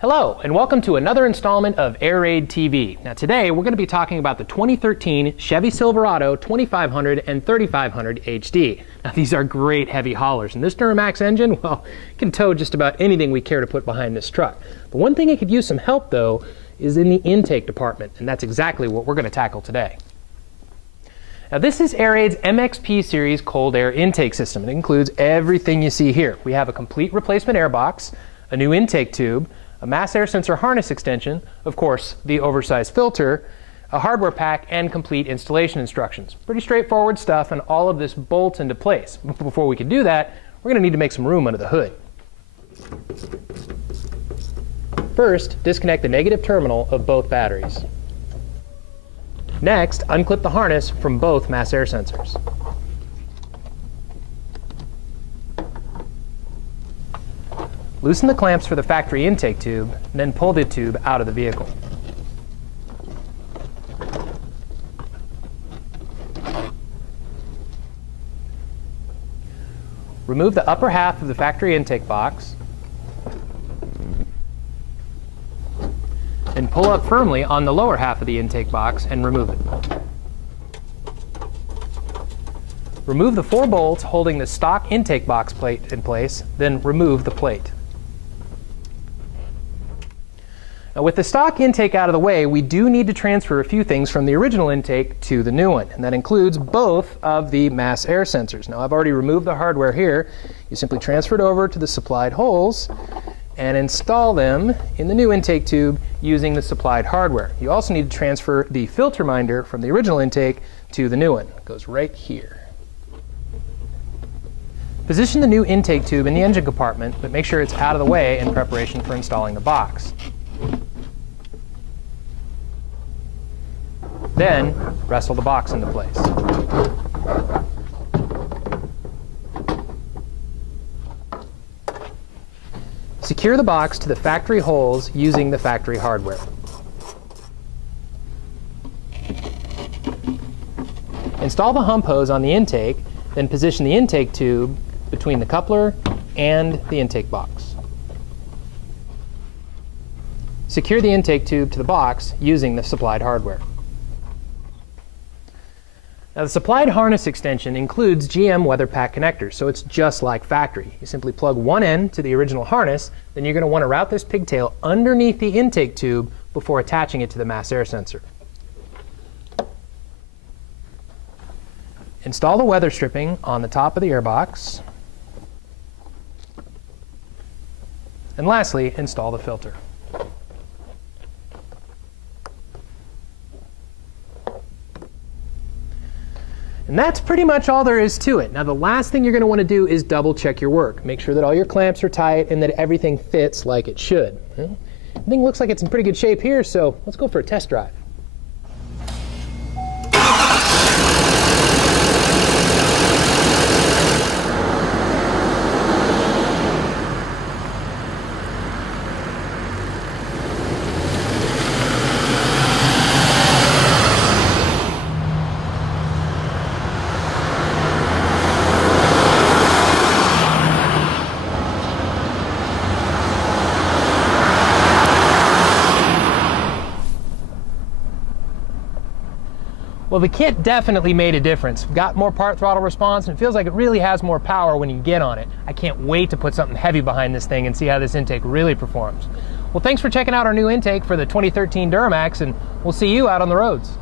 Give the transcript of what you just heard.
Hello, and welcome to another installment of AirAid TV. Now today we're going to be talking about the 2013 Chevy Silverado 2500 and 3500 HD. Now these are great heavy haulers, and this Duramax engine, well, can tow just about anything we care to put behind this truck. But one thing it could use some help though is in the intake department, and that's exactly what we're going to tackle today. Now this is AirAid's MXP series cold air intake system. It includes everything you see here. We have a complete replacement air box, a new intake tube, a mass air sensor harness extension, of course the oversized filter, a hardware pack, and complete installation instructions. Pretty straightforward stuff, and all of this bolts into place. Before we can do that, we're going to need to make some room under the hood. First, disconnect the negative terminal of both batteries. Next, unclip the harness from both mass air sensors. Loosen the clamps for the factory intake tube, and then pull the tube out of the vehicle. Remove the upper half of the factory intake box, and pull up firmly on the lower half of the intake box and remove it. Remove the 4 bolts holding the stock intake box plate in place, then remove the plate. Now, with the stock intake out of the way, we do need to transfer a few things from the original intake to the new one, and that includes both of the mass air sensors. Now, I've already removed the hardware here. You simply transfer it over to the supplied holes and install them in the new intake tube using the supplied hardware. You also need to transfer the filter minder from the original intake to the new one. It goes right here. Position the new intake tube in the engine compartment, but make sure it's out of the way in preparation for installing the box. Then, wrestle the box into place. Secure the box to the factory holes using the factory hardware. Install the hump hose on the intake, then position the intake tube between the coupler and the intake box. Secure the intake tube to the box using the supplied hardware. Now, the supplied harness extension includes GM weather pack connectors, so it's just like factory. You simply plug one end to the original harness, then you're going to want to route this pigtail underneath the intake tube before attaching it to the mass air sensor. Install the weather stripping on the top of the airbox. And lastly, install the filter. And that's pretty much all there is to it. Now, the last thing you're going to want to do is double check your work. Make sure that all your clamps are tight and that everything fits like it should. Everything looks like it's in pretty good shape here, so let's go for a test drive. Well, the kit definitely made a difference. Got more part throttle response, and it feels like it really has more power when you get on it. I can't wait to put something heavy behind this thing and see how this intake really performs. Well, thanks for checking out our new intake for the 2013 Duramax, and we'll see you out on the roads.